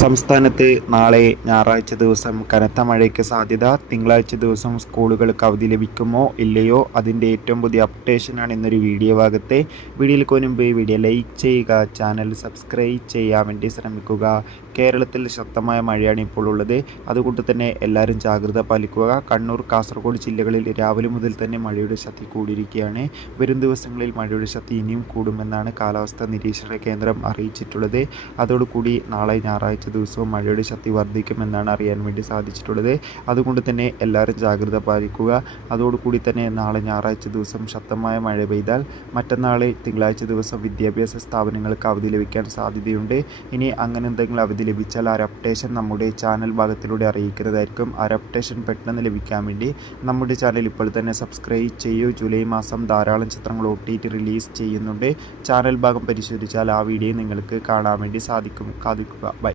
സംസ്ഥാനത്ത് നാളെ ഞായറാഴ്ച ദിവസം കനത്ത മഴയ്ക്ക് സാധ്യത. തിങ്കളാഴ്ച ദിവസം സ്കൂളുകൾക്ക് അവധി ലഭിക്കുമോ ഇല്ലയോ, അതിൻ്റെ ഏറ്റവും പുതിയ അപ്ഡേഷനാണ് ഇന്നൊരു വീഡിയോ ഭാഗത്തെ. വീഡിയോയിൽ മുൻപ് വീഡിയോ ലൈക്ക് ചെയ്യുക, ചാനൽ സബ്സ്ക്രൈബ് ചെയ്യാൻ വേണ്ടി ശ്രമിക്കുക. കേരളത്തിൽ ശക്തമായ മഴയാണ് ഇപ്പോൾ ഉള്ളത്. അതുകൊണ്ട് തന്നെ എല്ലാവരും ജാഗ്രത പാലിക്കുക. കണ്ണൂർ, കാസർഗോഡ് ജില്ലകളിൽ രാവിലെ മുതൽ തന്നെ മഴയുടെ ശക്തി കൂടിയിരിക്കുകയാണ്. വരും ദിവസങ്ങളിൽ മഴയുടെ ശക്തി ഇനിയും കൂടുമെന്നാണ് കാലാവസ്ഥാ നിരീക്ഷണ കേന്ദ്രം അറിയിച്ചിട്ടുള്ളത്. അതോടുകൂടി നാളെ ഞായറാഴ്ച ദിവസവും മഴയുടെ ശക്തി വർദ്ധിക്കുമെന്നാണ് അറിയാൻ വേണ്ടി സാധിച്ചിട്ടുള്ളത്. അതുകൊണ്ട് തന്നെ എല്ലാവരും ജാഗ്രത പാലിക്കുക. അതോടുകൂടി തന്നെ നാളെ ഞായറാഴ്ച ദിവസം ശക്തമായ മഴ പെയ്താൽ മറ്റന്നാൾ തിങ്കളാഴ്ച ദിവസം വിദ്യാഭ്യാസ സ്ഥാപനങ്ങൾക്ക് അവധി ലഭിക്കാൻ സാധ്യതയുണ്ട്. ഇനി അങ്ങനെ എന്തെങ്കിലും അവധി ലഭിച്ചാൽ ആ അപ്ഡേഷൻ നമ്മുടെ ചാനൽ ഭാഗത്തിലൂടെ അറിയിക്കുന്നതായിരിക്കും. ആ അപ്ഡേഷൻ പെട്ടെന്ന് ലഭിക്കാൻ വേണ്ടി നമ്മുടെ ചാനൽ ഇപ്പോൾ തന്നെ സബ്സ്ക്രൈബ് ചെയ്യൂ. ജൂലൈ മാസം ധാരാളം ചിത്രങ്ങൾ OTT റിലീസ് ചെയ്യുന്നുണ്ട്. ചാനൽ ഭാഗം പരിശോധിച്ചാൽ ആ വീഡിയോ നിങ്ങൾക്ക് കാണാൻ വേണ്ടി സാധിക്കും. ബൈ.